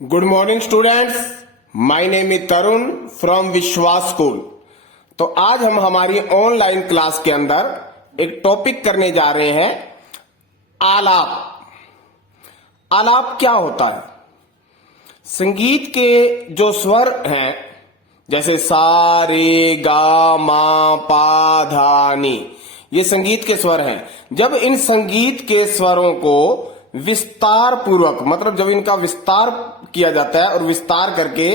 Good morning students, my name is Tarun from विश्वास school. तो आज हम हमारी ऑनलाइन क्लास के अंदर एक टॉपिक करने जा रहे हैं, आलाप। आलाप क्या होता है? संगीत के जो स्वर हैं, जैसे सा रे गा मा पा धा नी, ये संगीत के स्वर हैं। जब इन संगीत के स्वरों को विस्तार पूर्वक, मतलब जब इनका विस्तार किया जाता है और विस्तार करके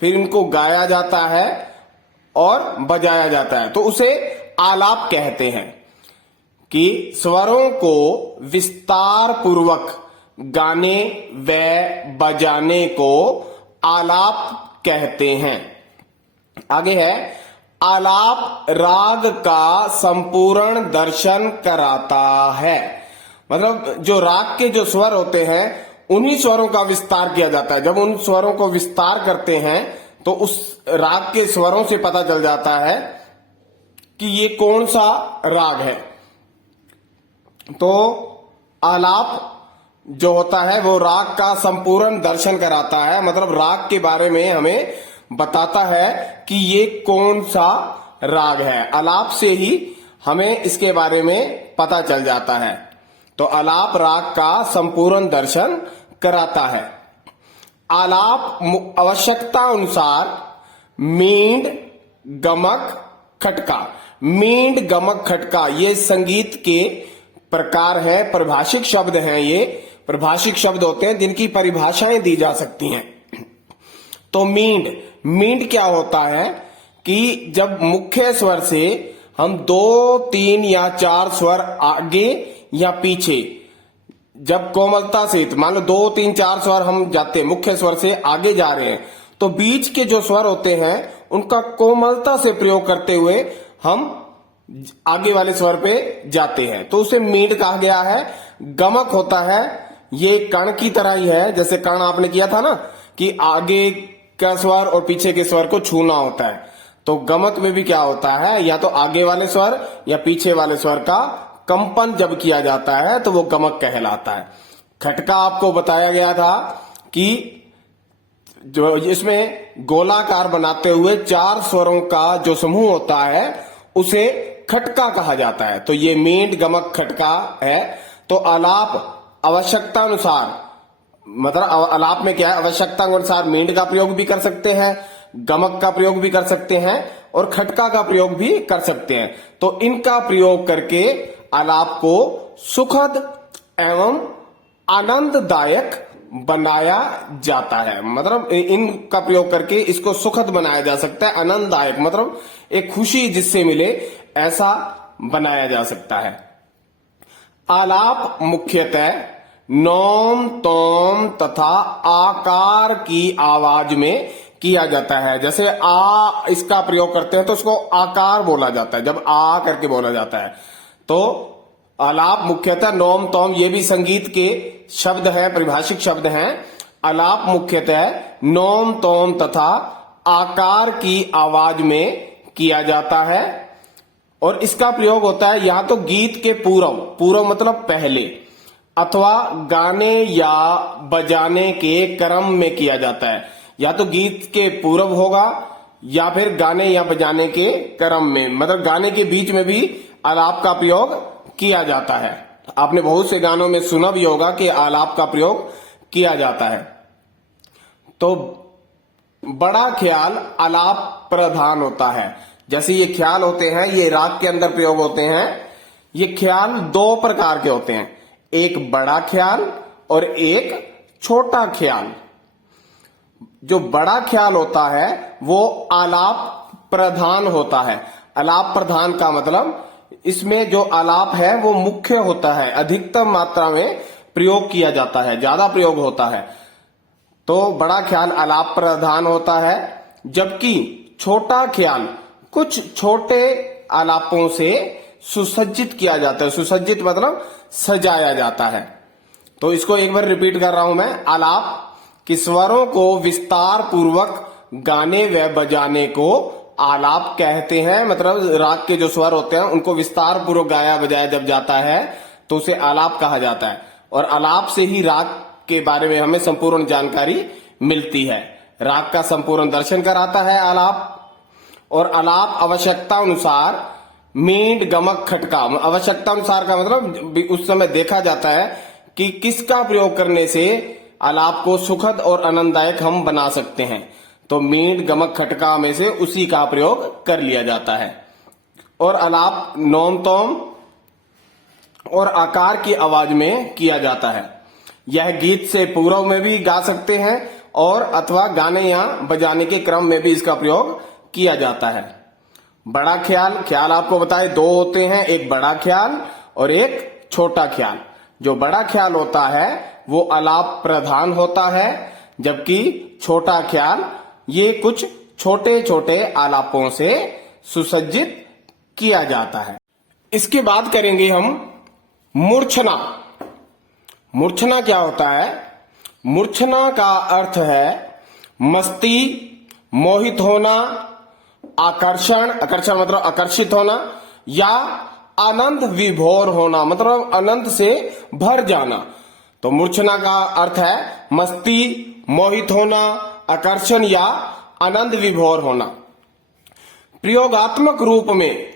फिर इनको गाया जाता है और बजाया जाता है, तो उसे आलाप कहते हैं। कि स्वरों को विस्तार पूर्वक गाने व बजाने को आलाप कहते हैं। आगे है, आलाप राग का संपूर्ण दर्शन कराता है। मतलब जो राग के जो स्वर होते हैं, उन्हीं स्वरों का विस्तार किया जाता है। जब उन स्वरों को विस्तार करते हैं तो उस राग के स्वरों से पता चल जाता है कि ये कौन सा राग है। तो आलाप जो होता है वो राग का संपूर्ण दर्शन कराता है, मतलब राग के बारे में हमें बताता है कि ये कौन सा राग है। आलाप से ही हमें इसके बारे में पता चल जाता है। तो आलाप राग का संपूर्ण दर्शन कराता है। आलाप आवश्यकता अनुसार मींड, गमक, खटका। मींड, गमक, खटका ये संगीत के प्रकार है, परिभाषिक शब्द हैं। ये परिभाषिक शब्द होते हैं जिनकी परिभाषाएं दी जा सकती हैं। तो मींड क्या होता है कि जब मुख्य स्वर से हम 2, 3 या 4 स्वर आगे या पीछे, जब कोमलता से, मान लो 2, 3, 4 स्वर हम जाते हैं, मुख्य स्वर से आगे जा रहे हैं, तो बीच के जो स्वर होते हैं उनका कोमलता से प्रयोग करते हुए हम आगे वाले स्वर पे जाते हैं, तो उसे मींड कहा गया है। गमक होता है, ये कण की तरह ही है। जैसे कण आपने किया था ना कि आगे का स्वर और पीछे के स्वर को छूना होता है, तो गमक में भी क्या होता है, या तो आगे वाले स्वर या पीछे वाले स्वर का कंपन जब किया जाता है तो वो गमक कहलाता है। खटका आपको बताया गया था कि जो इसमें गोलाकार बनाते हुए 4 स्वरों का जो समूह होता है उसे खटका कहा जाता है। तो ये मींड, गमक, खटका है। तो आलाप आवश्यकता अनुसार, मतलब आलाप में क्या है, आवश्यकता अनुसार मींड का प्रयोग भी कर सकते हैं, गमक का प्रयोग भी कर सकते हैं और खटका का प्रयोग भी कर सकते हैं। तो इनका प्रयोग करके आलाप को सुखद एवं आनंददायक बनाया जाता है। मतलब इनका प्रयोग करके इसको सुखद बनाया जा सकता है, आनंददायक मतलब एक खुशी जिससे मिले, ऐसा बनाया जा सकता है। आलाप मुख्यतः नोम, तोम तथा आकार की आवाज में किया जाता है। जैसे आ इसका प्रयोग करते हैं तो उसको आकार बोला जाता है, जब आ करके बोला जाता है। तो आलाप मुख्यतः नोम, तोम ये भी संगीत के शब्द हैं, परिभाषिक शब्द हैं। आलाप मुख्यतः नोम, तोम तथा आकार की आवाज में किया जाता है और इसका प्रयोग होता है या तो गीत के पूर्व मतलब पहले, अथवा गाने या बजाने के क्रम में किया जाता है। या तो गीत के पूर्व होगा या फिर गाने या बजाने के क्रम में, मतलब गाने के बीच में भी आलाप का प्रयोग किया जाता है। आपने बहुत से गानों में सुना भी होगा कि आलाप का प्रयोग किया जाता है। तो बड़ा ख्याल आलाप प्रधान होता है। जैसे ये ख्याल होते हैं, ये राग के अंदर प्रयोग होते हैं। ये ख्याल 2 प्रकार के होते हैं, एक बड़ा ख्याल और एक छोटा ख्याल। जो बड़ा ख्याल होता है वो आलाप प्रधान होता है। आलाप प्रधान का मतलब इसमें जो आलाप है वो मुख्य होता है, अधिकतम मात्रा में प्रयोग किया जाता है, ज्यादा प्रयोग होता है। तो बड़ा ख्याल आलाप प्रधान होता है, जबकि छोटा ख्याल कुछ छोटे आलापों से सुसज्जित किया जाता है। सुसज्जित मतलब सजाया जाता है। तो इसको एक बार रिपीट कर रहा हूं मैं। आलाप कि स्वरों को विस्तार पूर्वक गाने व बजाने को आलाप कहते हैं। मतलब राग के जो स्वर होते हैं उनको विस्तार पूर्वक गाया बजाया जब जाता है तो उसे आलाप कहा जाता है। और आलाप से ही राग के बारे में हमें संपूर्ण जानकारी मिलती है। राग का संपूर्ण दर्शन कराता है आलाप, और आलाप आवश्यकता अनुसार मींड गमक खटका, आवश्यकता अनुसार का मतलब उस समय देखा जाता है कि किसका प्रयोग करने से आलाप को सुखद और आनंददायक हम बना सकते हैं, तो मींड गमक खटका में से उसी का प्रयोग कर लिया जाता है। और आलाप नोम तोम और आकार की आवाज में किया जाता है। यह गीत से पूर्व में भी गा सकते हैं और अथवा गाने या बजाने के क्रम में भी इसका प्रयोग किया जाता है। बड़ा ख्याल, ख्याल आपको बताए दो होते हैं, एक बड़ा ख्याल और एक छोटा ख्याल। जो बड़ा ख्याल होता है वो आलाप प्रधान होता है, जबकि छोटा ख्याल ये कुछ छोटे छोटे आलापों से सुसज्जित किया जाता है। इसके बाद करेंगे हम मूर्छना। मूर्छना क्या होता है? मूर्छना का अर्थ है मस्ती, मोहित होना, आकर्षण, आकर्षण मतलब आकर्षित होना, या आनंद विभोर होना मतलब आनंद से भर जाना। तो मूर्छना का अर्थ है मस्ती, मोहित होना, आकर्षण या आनंद विभोर होना। प्रयोगात्मक रूप में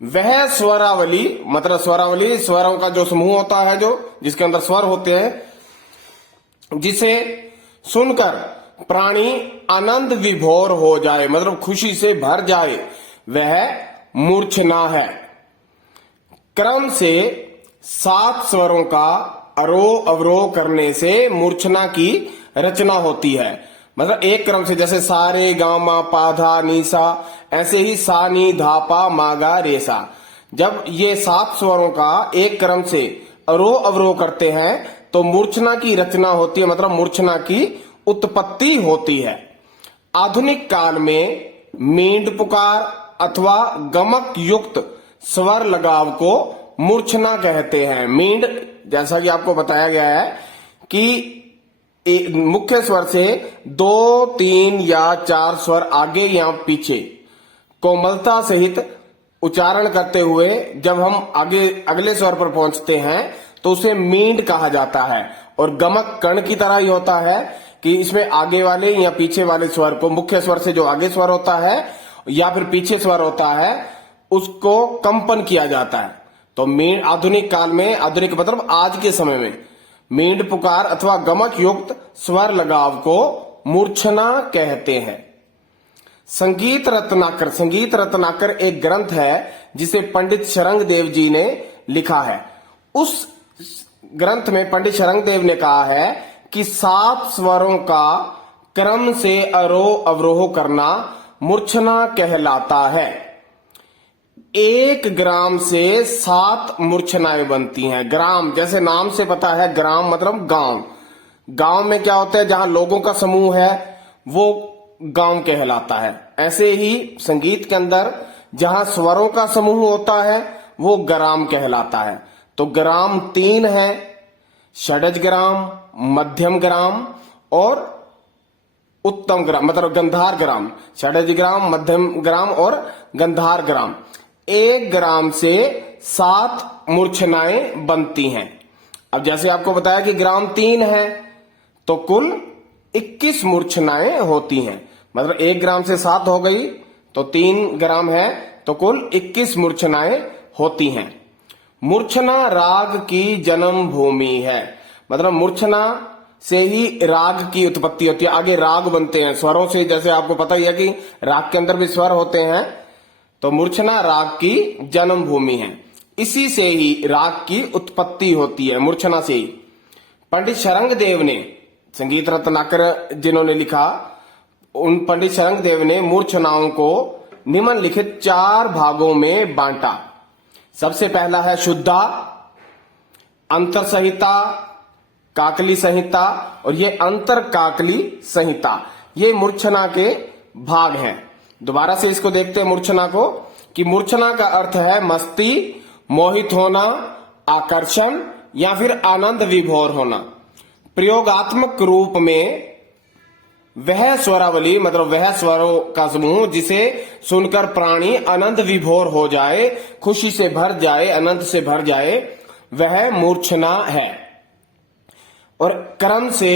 वह स्वरावली मतलब स्वरावली स्वरों का जो समूह होता है, जो जिसके अंदर स्वर होते हैं, जिसे सुनकर प्राणी आनंद विभोर हो जाए मतलब खुशी से भर जाए, वह मूर्छना है। क्रम से 7 स्वरों का आरोह अवरोह करने से मूर्छना की रचना होती है। मतलब एक क्रम से, जैसे सा रे गा मा पा धा नी सा, ऐसे ही सा नी धा पा मा गा रे सा। जब ये 7 स्वरों का एक क्रम से आरोह अवरोह करते हैं तो मूर्छना की रचना होती है, मतलब मूर्छना की उत्पत्ति होती है। आधुनिक काल में मींड पुकार अथवा गमक युक्त स्वर लगाव को मूर्छना कहते हैं। मींड, जैसा कि आपको बताया गया है कि मुख्य स्वर से 2, 3 या 4 स्वर आगे या पीछे कोमलता सहित उच्चारण करते हुए जब हम आगे अगले स्वर पर पहुंचते हैं तो उसे मींड कहा जाता है। और गमक कण की तरह ही होता है कि इसमें आगे वाले या पीछे वाले स्वर को, मुख्य स्वर से जो आगे स्वर होता है या फिर पीछे स्वर होता है, उसको कंपन किया जाता है। तो मींड आधुनिक काल में, आधुनिक मतलब आज के समय में, मींड पुकार अथवा गमक युक्त स्वर लगाव को मूर्छना कहते हैं। संगीत रत्नाकर, संगीत रत्नाकर एक ग्रंथ है जिसे पंडित शरंग देव जी ने लिखा है। उस ग्रंथ में पंडित शरंग देव ने कहा है कि 7 स्वरों का क्रम से आरोह अवरोह करना मूर्छना कहलाता है। 1 ग्राम से 7 मूर्छनाएं बनती हैं। ग्राम, जैसे नाम से पता है, ग्राम मतलब गांव। गांव में क्या होता है, जहां लोगों का समूह है वो गांव कहलाता है। ऐसे ही संगीत के अंदर जहां स्वरों का समूह होता है वो ग्राम कहलाता है। तो ग्राम 3 है, षडज ग्राम, मध्यम ग्राम और उत्तम ग्राम मतलब गंधार ग्राम। षडज ग्राम, मध्यम ग्राम और गंधार ग्राम। 1 ग्राम से 7 मूर्छनाएं बनती हैं। अब जैसे आपको बताया कि ग्राम 3 है तो कुल 21 मूर्छनाएं होती हैं। मतलब 1 ग्राम से 7 हो गई तो 3 ग्राम है तो कुल 21 मूर्छनाएं होती हैं। मूर्छना राग की जन्म भूमि है। मतलब मूर्छना से ही राग की उत्पत्ति होती है। आगे राग बनते हैं स्वरों से, जैसे आपको पता ही है कि राग के अंदर भी स्वर होते हैं। तो मूर्छना राग की जन्म भूमि है। इसी से ही राग की उत्पत्ति होती है, मूर्छना से ही। पंडित शरंग देव ने, संगीत रत्नाकर जिन्होंने लिखा, उन पंडित शरंग देव ने मूर्छनाओं को निम्नलिखित 4 भागों में बांटा। सबसे पहला है शुद्धा, अंतर संहिता, काकली संहिता और ये अंतर काकली संहिता। ये मूर्छना के भाग हैं। दोबारा से इसको देखते हैं मूर्छना को, कि मूर्छना का अर्थ है मस्ती, मोहित होना, आकर्षण या फिर आनंद विभोर होना। प्रयोगात्मक रूप में वह स्वरावली मतलब वह स्वरों का समूह जिसे सुनकर प्राणी आनंद विभोर हो जाए, खुशी से भर जाए, आनंद से भर जाए, वह मूर्छना है। और क्रम से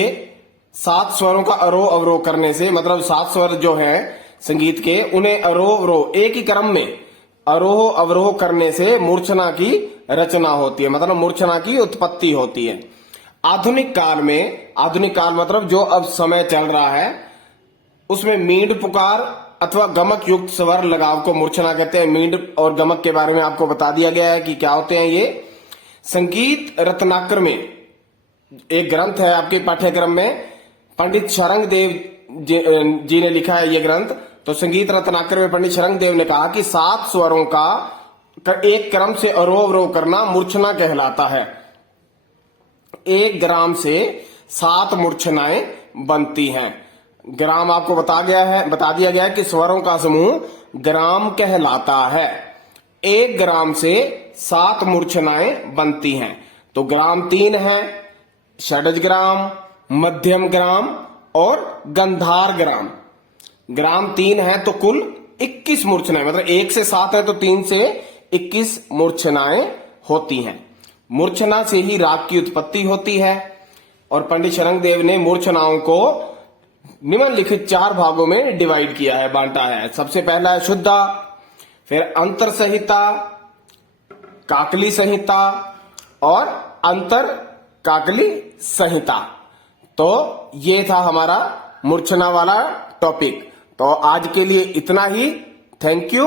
सात स्वरों का आरोह अवरोह करने से, मतलब सात स्वर जो हैं संगीत के, उन्हें आरोह अवरोह एक ही क्रम में आरोह अवरोह करने से मूर्छना की रचना होती है, मतलब मूर्छना की उत्पत्ति होती है। आधुनिक काल में, आधुनिक काल मतलब जो अब समय चल रहा है, उसमें मींड पुकार अथवा गमक युक्त स्वर लगाव को मूर्छना कहते हैं। मींड और गमक के बारे में आपको बता दिया गया है कि क्या होते हैं ये। संगीत रत्नाकर में एक ग्रंथ है आपके पाठ्यक्रम में, पंडित शरंग देव जी ने लिखा है ये ग्रंथ। तो संगीत रत्नाकर में पंडित शरंग देव ने कहा कि सात स्वरों का एक क्रम से आरोह अवरोह करना मूर्छना कहलाता है। एक ग्राम से सात मूर्छनाएं बनती हैं। ग्राम आपको बता दिया गया है कि स्वरों का समूह ग्राम कहलाता है। एक ग्राम से सात मूर्छनाएं बनती हैं। तो ग्राम तीन है, षडज ग्राम, मध्यम ग्राम और गंधार ग्राम। ग्राम तीन है तो कुल 21 मूर्छनाएं, मतलब एक से सात है तो 3 से 21 मूर्छनाएं होती हैं। मूर्छना से ही राग की उत्पत्ति होती है। और पंडित शरंग देव ने मूर्छनाओं को निम्नलिखित 4 भागों में डिवाइड किया है, बांटा है। सबसे पहला है शुद्धा, फिर अंतर संहिता, काकली संहिता और अंतर काकली संहिता। तो ये था हमारा मूर्छना वाला टॉपिक। तो आज के लिए इतना ही। Thank you.